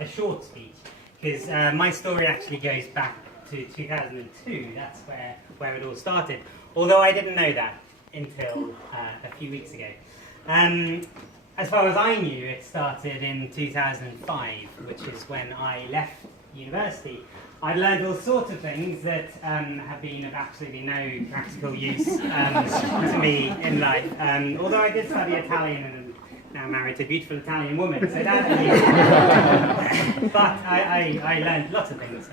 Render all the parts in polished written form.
a short speech, because my story actually goes back to 2002. That's where it all started, although I didn't know that until a few weeks ago. As far as I knew, it started in 2005, which is when I left university. I'd learned all sorts of things that have been of absolutely no practical use to me in life. Although I did study Italian and am now married to a beautiful Italian woman, so that but I learned lots of things.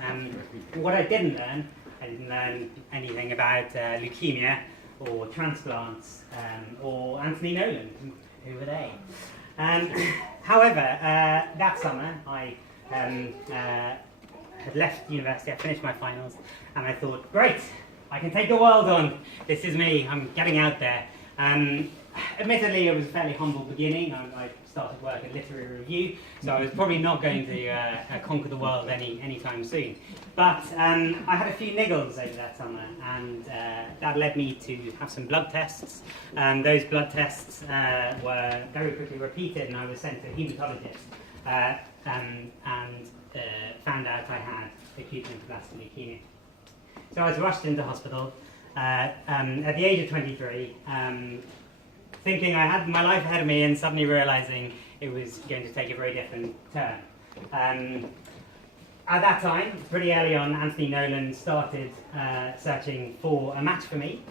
What I didn't learn anything about leukemia or transplants or Anthony Nolan. Who were they? However, that summer I had left university, I finished my finals, and I thought, great, I can take the world on. This is me, I'm getting out there. Admittedly, it was a fairly humble beginning. I started work at Literary Review, so I was probably not going to conquer the world anytime soon. But I had a few niggles over that summer, and that led me to have some blood tests. Those blood tests were very quickly repeated, and I was sent to a haematologist and found out I had acute lymphoblastic leukemia. So I was rushed into hospital at the age of 23, thinking I had my life ahead of me and suddenly realizing it was going to take a very different turn. At that time, pretty early on, Anthony Nolan started searching for a match for me,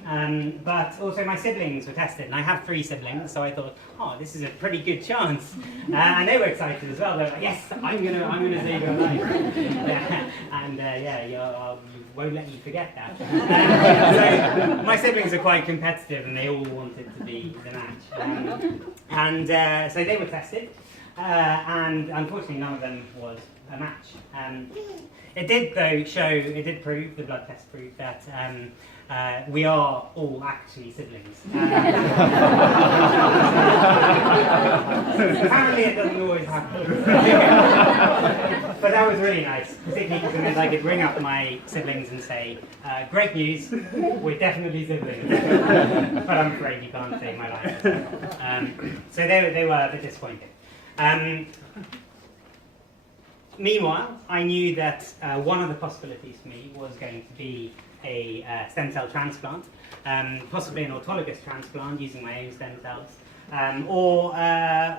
but also my siblings were tested, and I have 3 siblings, so I thought, oh, this is a pretty good chance. And they were excited as well. They were like, yes, I'm gonna save your life. And you won't let you forget that. So my siblings are quite competitive, and they all wanted to be the match. So they were tested, and unfortunately none of them was a match. It did, though, prove, the blood test proved that we are all actually siblings. Apparently it doesn't always happen. But that was really nice, particularly because it meant I could ring up my siblings and say, great news, we're definitely siblings. But I'm afraid you can't save my life. So they were a bit disappointed. Meanwhile, I knew that one of the possibilities for me was going to be a stem cell transplant, possibly an autologous transplant using my own stem cells, or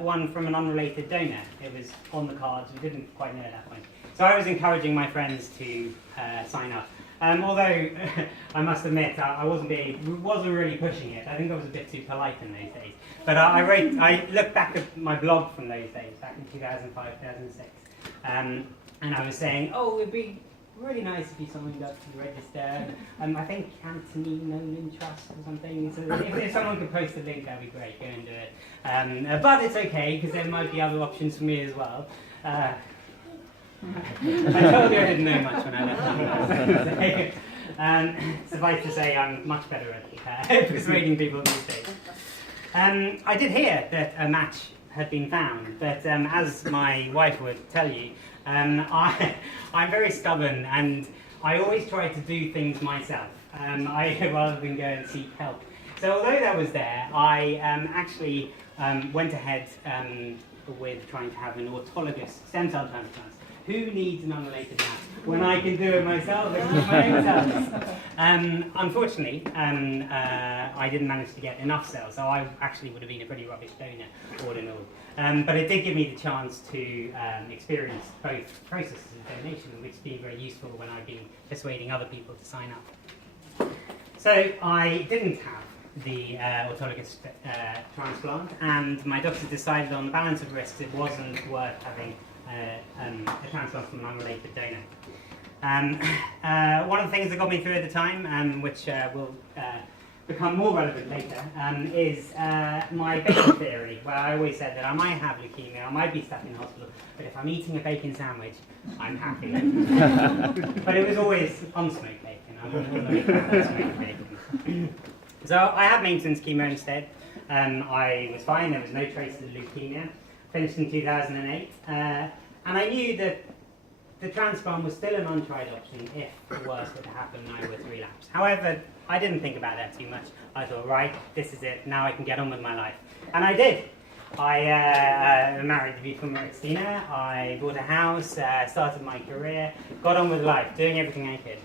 one from an unrelated donor. It was on the cards, we didn't quite know at that point. So I was encouraging my friends to sign up. Although, I must admit, I wasn't really pushing it. I think I was a bit too polite in those days. But I looked back at my blog from those days, back in 2005, 2006. And I was saying, oh, it would be really nice if you signed up to the register. I think Anthony Nolan Trust or something. So if someone could post a link, that would be great. Go and do it. But it's okay, because there might be other options for me as well. I told you I didn't know much when I left. Suffice to say, I'm much better at persuading people these days. I did hear that a match had been found, but as my wife would tell you, I'm very stubborn, and I always try to do things myself, rather than go and seek help. So although that was there, I actually went ahead with trying to have an autologous stem cell transplant. Who needs an unrelated match when I can do it myself and use my own cells? Unfortunately, I didn't manage to get enough cells, so I actually would have been a pretty rubbish donor, all in all. But it did give me the chance to experience both processes of donation, which has been very useful when I've been persuading other people to sign up. So I didn't have the autologous transplant, and my doctor decided on the balance of risks it wasn't worth having a transplant from an unrelated donor. One of the things that got me through at the time, which will become more relevant later, is my bacon theory, where I always said that I might have leukemia, I might be stuck in hospital, but if I'm eating a bacon sandwich, I'm happy. But it was always unsmoked bacon. I wasn't really unsmoked bacon. So I had maintenance chemo instead. I was fine, there was no traces of leukemia. Finished in 2008, and I knew that the transplant was still an untried option if the worst were to happen and I were to relapse. However, I didn't think about that too much. I thought, right, this is it, now I can get on with my life. And I did. I married the beautiful Christina. I bought a house, started my career, got on with life, doing everything I could.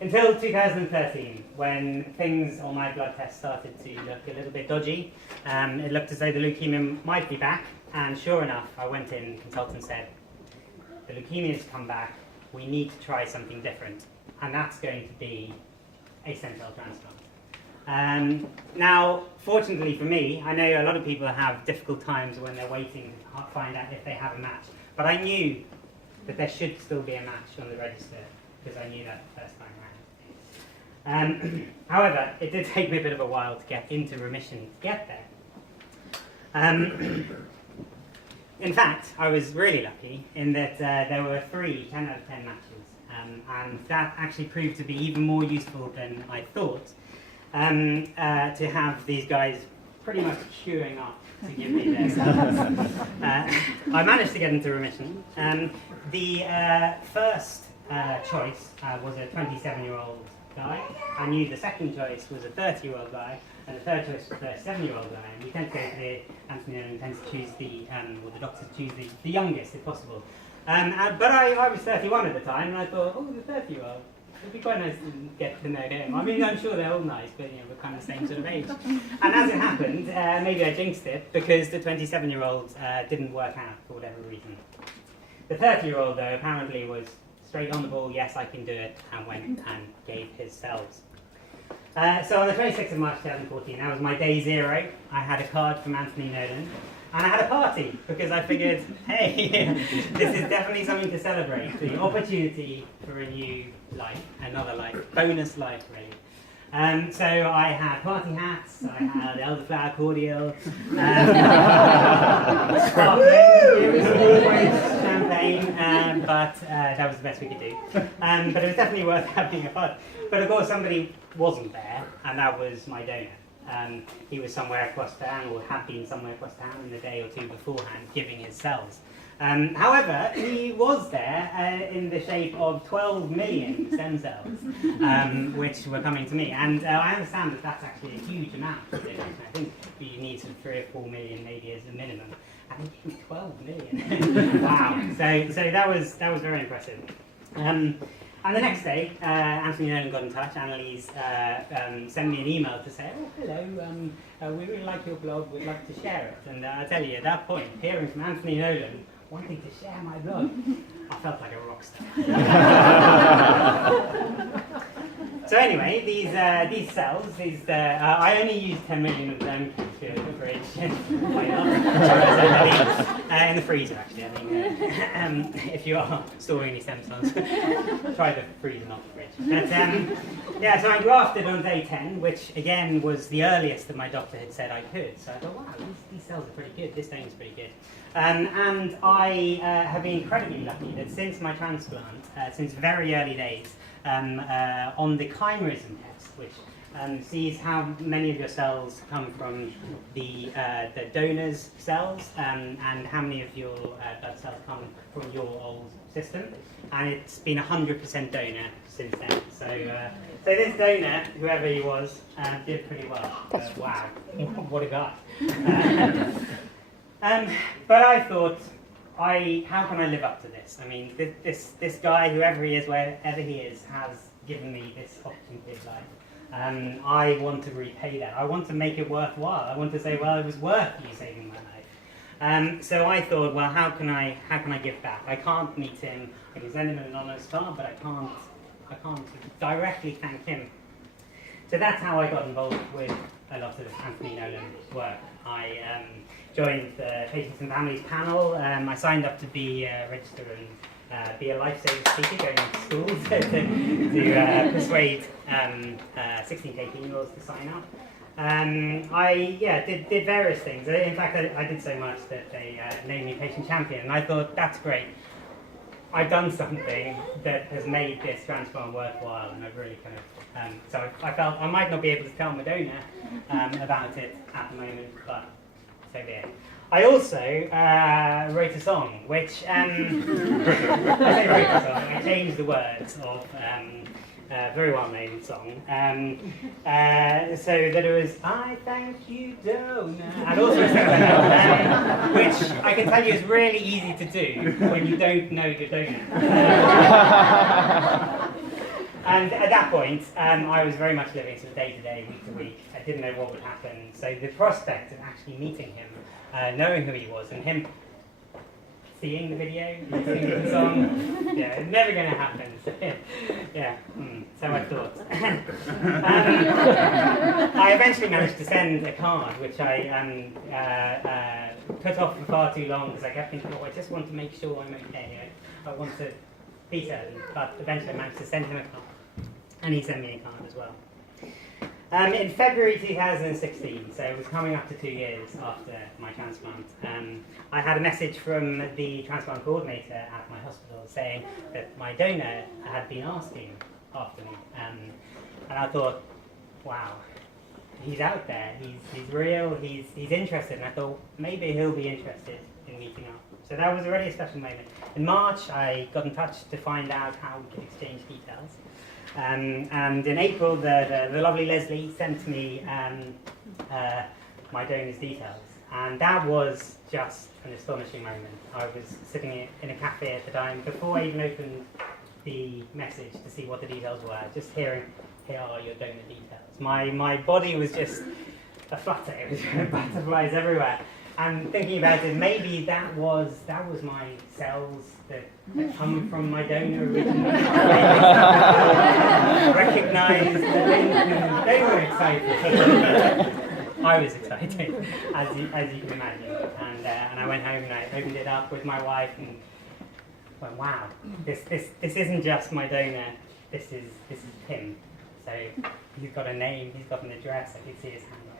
Until 2013, when things on my blood test started to look a little bit dodgy. It looked as though the leukemia might be back, and sure enough, I went in, consultant said, the leukemia's come back, we need to try something different, and that's going to be a stem cell transplant. Now, fortunately for me, I know a lot of people have difficult times when they're waiting to find out if they have a match, but I knew that there should still be a match on the register, because I knew that the first time around. However, it did take me a bit of a while to get into remission to get there. In fact, I was really lucky in that there were 3 10 out of 10 matches, and that actually proved to be even more useful than I thought, to have these guys pretty much queuing up to give me their cells. I managed to get into remission. The first choice was a 27-year-old guy. I knew the second choice was a 30-year-old guy, and the third choice was a 37-year-old guy. And we tend to go to Anthony Nolan tends to choose or the doctors choose the youngest if possible. But I was 31 at the time, and I thought, oh, the 30-year-old. It'd be quite nice to get to know him. I mean, I'm sure they're all nice, but we're kind of the same sort of age. And as it happened, maybe I jinxed it, because the 27-year-old didn't work out for whatever reason. The 30-year-old, though, apparently was straight on the ball, yes, I can do it, and went and gave his cells. So on the 26th of March 2014, that was my day 0. I had a card from Anthony Nolan, and I had a party, because I figured, hey, this is definitely something to celebrate, the opportunity for a new life, another life, bonus life, really. So I had party hats, I had elderflower cordial, sparkling, it was always champagne, but that was the best we could do. But it was definitely worth having a fun. But of course somebody wasn't there, and that was my donor. He was somewhere across town, or had been somewhere across town in the day or 2 beforehand, giving his cells. However, he was there in the shape of 12 million stem cells, which were coming to me. And I understand that that's actually a huge amount. I think you need sort of 3 or 4 million maybe as a minimum. And he gave me 12 million. Wow. So that was very impressive. And the next day, Anthony Nolan got in touch. Annalise sent me an email to say, oh, hello, we really like your blog, we'd like to share it. And I tell you, at that point, hearing from Anthony Nolan, wanting to share my blog, I felt like a rock star. So anyway, these cells, I only used 10 million of them to the fridge. Why not? In the freezer, actually, I think. If you are storing any stem cells, try the freezer, not the fridge. But yeah, so I grafted on day 10, which again was the earliest that my doctor had said I could. So I thought, wow, these cells are pretty good. This donor's pretty good. And I have been incredibly lucky that since my transplant, since very early days, on the chimerism test, which sees how many of your cells come from the donor's cells, and how many of your blood cells come from your old system, and it's been 100% donor since then. So this donor, whoever he was, did pretty well. Wow, what a guy. But I thought, how can I live up to this? I mean, this guy, whoever he is, wherever he is, has given me this opportunity of life. I want to repay that. I want to make it worthwhile. I want to say, well, it was worth you saving my life. So I thought, well, how can I give back? I can't meet him. I can send him an anonymous card, but I can't directly thank him. So that's how I got involved with a lot of Anthony Nolan's work. I joined the Patients and Families panel. I signed up to be register and be a lifesaver speaker, going into schools to persuade 16 to 18-year-olds to sign up. I did various things. In fact, I did so much that they named me patient champion, and I thought, that's great. I've done something that has made this transplant worthwhile, and I've really kind of so I felt I might not be able to tell my donor about it at the moment, but so be it. I also wrote a song, which I say wrote a song. I changed the words of very well-known song. So that it was, I thank you, donor, and all sorts of stuff like that, which I can tell you is really easy to do when you don't know your donor. And at that point, I was very much living sort of day to day, week to week. I didn't know what would happen. So the prospect of actually meeting him, knowing who he was, and him seeing the video, singing the song, yeah, it's never going to happen. So, yeah, so I thought. I eventually managed to send a card, which I put off for far too long because I kept thinking, oh, I just want to make sure I'm okay. I want to be certain, but eventually I managed to send him a card. And he sent me a card as well. In February 2016, so it was coming up to 2 years after my transplant, I had a message from the transplant coordinator at my hospital saying that my donor had been asking after me. And I thought, wow, he's out there, he's real, he's interested. And I thought, maybe he'll be interested in meeting up. So that was already a special moment. In March, I got in touch to find out how we could exchange details. And in April, the lovely Leslie sent me my donor's details. And that was just an astonishing moment. I was sitting in a cafe at the time, before I even opened the message to see what the details were, just hearing, here are your donor details. My body was just aflutter. It was butterflies everywhere. And thinking about it, maybe that was my cells that come from my donor originally. Recognized the link. They were excited. I was excited, as you can imagine. And I went home and I opened it up with my wife and went, wow, this isn't just my donor. This is him. So he's got a name. He's got an address. I could see his handwriting.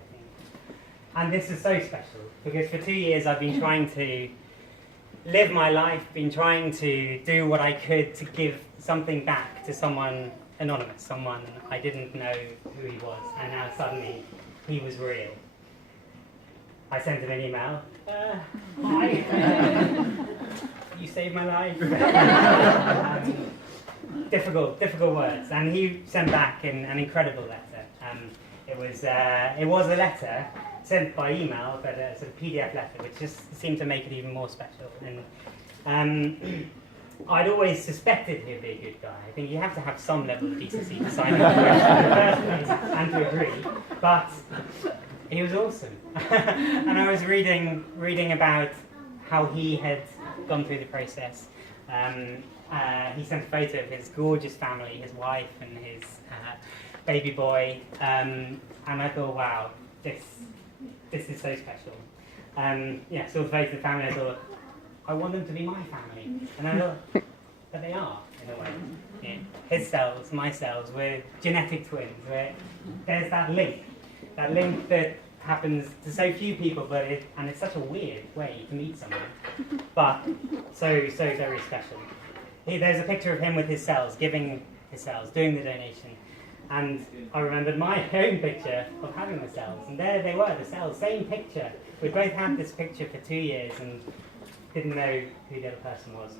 And this is so special, because for 2 years I've been trying to live my life, been trying to do what I could to give something back to someone anonymous, someone I didn't know who he was, and now suddenly he was real. I sent him an email. Hi, you saved my life. Difficult words, and he sent back an incredible letter. It was a letter sent by email, but a sort of PDF letter, which just seemed to make it even more special. And I'd always suspected he'd be a good guy. I think you have to have some level of decency to sign up for it in the first place and to agree. But he was awesome. And I was reading about how he had gone through the process. He sent a photo of his gorgeous family, his wife and his baby boy. And I thought, wow, this is so special. Saw the photo of the family, I thought, I want them to be my family. And I thought, but they are, in a way. Yeah. His cells, my cells, we're genetic twins. There's that link that happens to so few people, and it's such a weird way to meet someone, but so very special. There's a picture of him with his cells, giving his cells, doing the donation. And I remembered my own picture of having the cells, and there they were, the cells, same picture. We both had this picture for 2 years and didn't know who the other person was.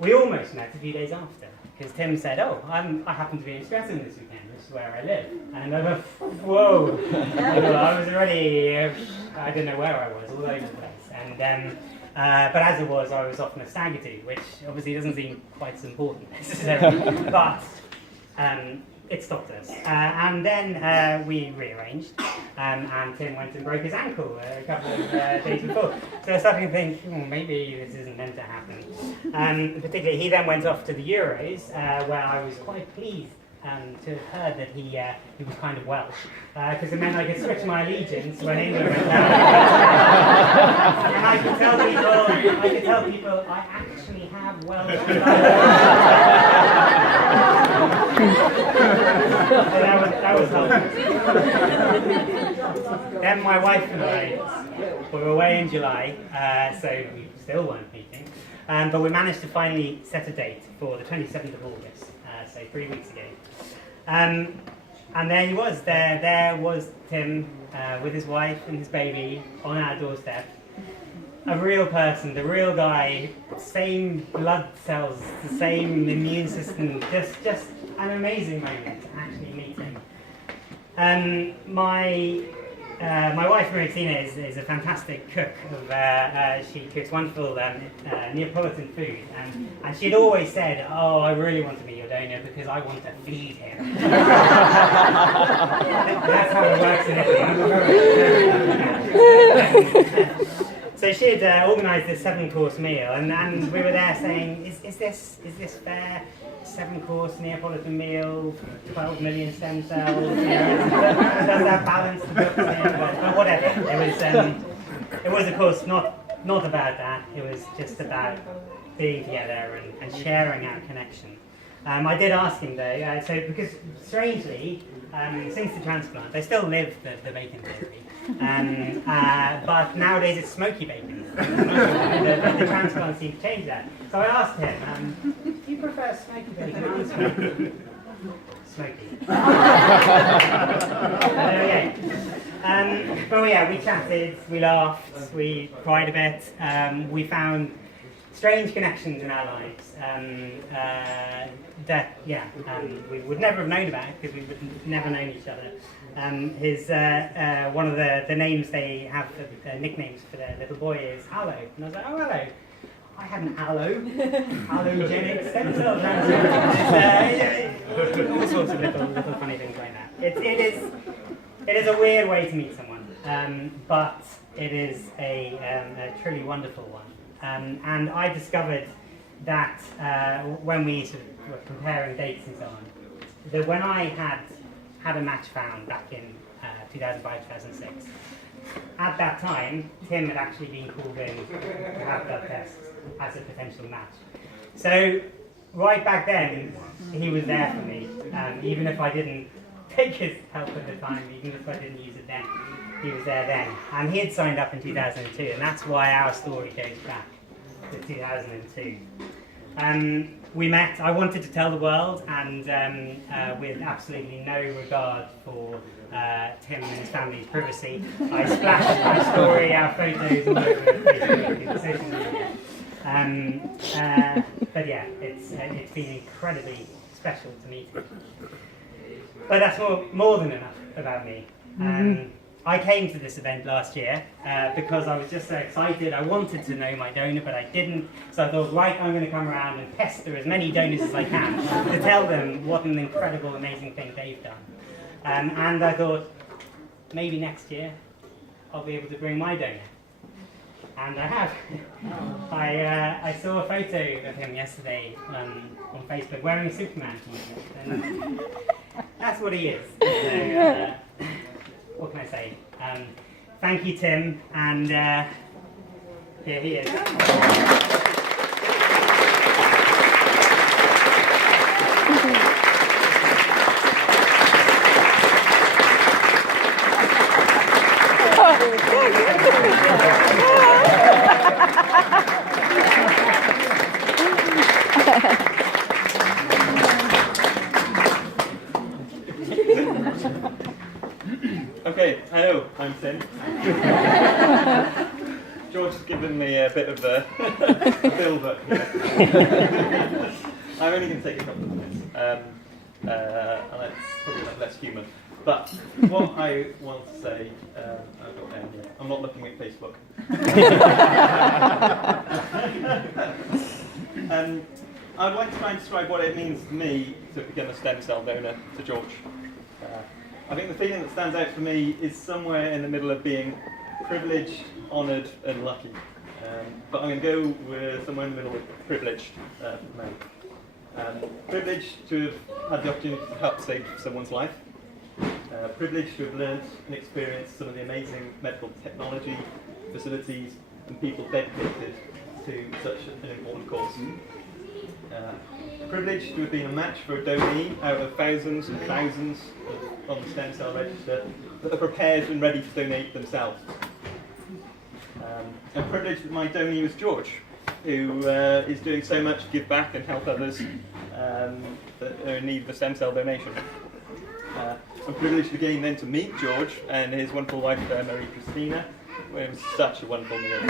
We almost met a few days after, because Tim said, oh, I happen to be in Streatham this weekend, this is where I live. And I thought, whoa, I was already, I didn't know where I was, all over the place. And but as it was, I was off on a stag do, which obviously doesn't seem quite as important necessarily, but it stopped us. And then we rearranged, and Tim went and broke his ankle a couple of days before. So I started to think, maybe this isn't meant to happen. Particularly, he then went off to the Euros, where I was quite pleased to have heard that he was kind of Welsh, because it meant I could switch my allegiance when England went down. And I could tell people I actually have Welsh so that was helpful. Then my wife and I were away in July, so we still weren't meeting, but we managed to finally set a date for the 27th of August, so 3 weeks ago. And there he was, there was Tim with his wife and his baby on our doorstep. a real person, the real guy, same blood cells, the same immune system, just an amazing moment to actually meet him. My wife Martina is a fantastic cook. She cooks wonderful Neapolitan food, and she'd always said, "Oh, I really want to meet your donor because I want to feed him." That's how it works in Italy. So she had organised this 7-course meal, and we were there saying, "Is this fair? 7-course Neapolitan meal, 12 million stem cells. Does that balance the books in?" But whatever. It was of course not about that. It was just about being together and sharing our connection. I did ask him though, so because strangely, since the transplant, they still live the bacon theory. But nowadays it's smoky bacon. The transplant seems to change that. So I asked him, do you prefer smoky bacon or unsmoky? Smoky. Okay. But yeah, we chatted, we laughed, we cried a bit, we found strange connections in our lives that we would never have known about because we would have never known each other. One of the names they have, nicknames for their little boy is Hallow, and I was like, "Oh, hello." I had an allogenic stem cell transplant. All sorts of little funny things like that. It is a weird way to meet someone, but it is a truly wonderful one. And I discovered that when we sort of were comparing dates and so on, that when I had a match found back in 2005-2006, at that time, Tim had actually been called in to have blood tests as a potential match. So right back then, he was there for me, even if I didn't take his help at the time, even if I didn't use it then. He was there then, and he had signed up in 2002, and that's why our story goes back to 2002. We met. I wanted to tell the world, and with absolutely no regard for Tim and his family's privacy, I splashed my story, our photos, all over Facebook and social media. But yeah, it's been incredibly special to meet him. But that's more than enough about me. I came to this event last year because I was just so excited. I wanted to know my donor, but I didn't. So I thought, right, I'm going to come around and pester as many donors as I can to tell them what an incredible, amazing thing they've done. And I thought, maybe next year I'll be able to bring my donor. And I have. I saw a photo of him yesterday on Facebook wearing a Superman t-shirt. And that's what he is. So, what can I say? Thank you, Tim, and here he is. Okay, hello, I'm Tim. George has given me a bit of a build-up here. I'm only going to take a couple of minutes, and let's probably have less humour. But what I want to say, I've got down here. I'm not looking at Facebook. I'd like to try and describe what it means to me to become a stem cell donor to George. I think the feeling that stands out for me is somewhere in the middle of being privileged, honoured and lucky. But I'm going to go with somewhere in the middle of privileged for me. Privileged to have had the opportunity to help save someone's life. Privileged to have learned and experienced some of the amazing medical technology, facilities and people dedicated to such an important cause. Privileged to have been a match for a donee out of thousands and thousands on the stem cell register that are prepared and ready to donate themselves. And privileged that my donee was George, who is doing so much to give back and help others that are in need of a stem cell donation. I'm privileged again then to meet George and his wonderful wife Marie Christina, It was such a wonderful meal.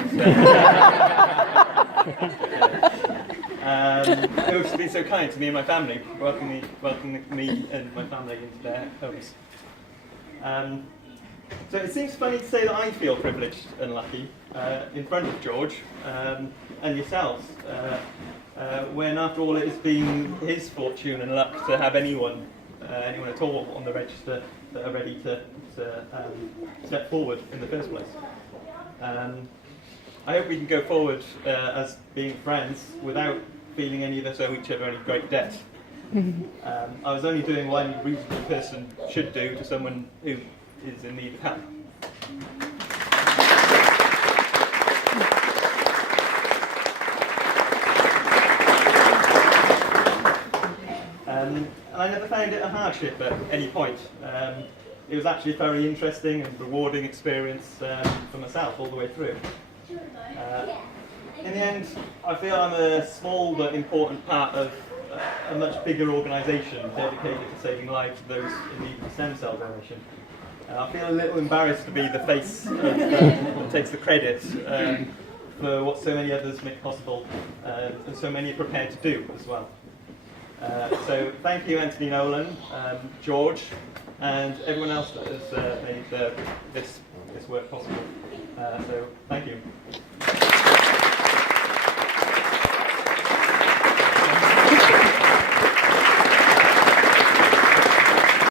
It was been so kind to me and my family, welcoming me and my family into their homes. So it seems funny to say that I feel privileged and lucky in front of George and yourselves, when after all it has been his fortune and luck to have anyone at all on the register that are ready to step forward in the first place. I hope we can go forward as being friends without feeling any of us owe each other any great debt. I was only doing what any reasonable person should do to someone who is in need of help. And I never found it a hardship at any point. It was actually a very interesting and rewarding experience for myself all the way through. In the end, I feel I'm a small but important part of a much bigger organisation dedicated to saving lives of those in need of stem cell donation. I feel a little embarrassed to be the face that takes the credit for what so many others make possible and so many are prepared to do as well. So thank you, Anthony, Nolan, George, and everyone else that has made this work possible. So thank you.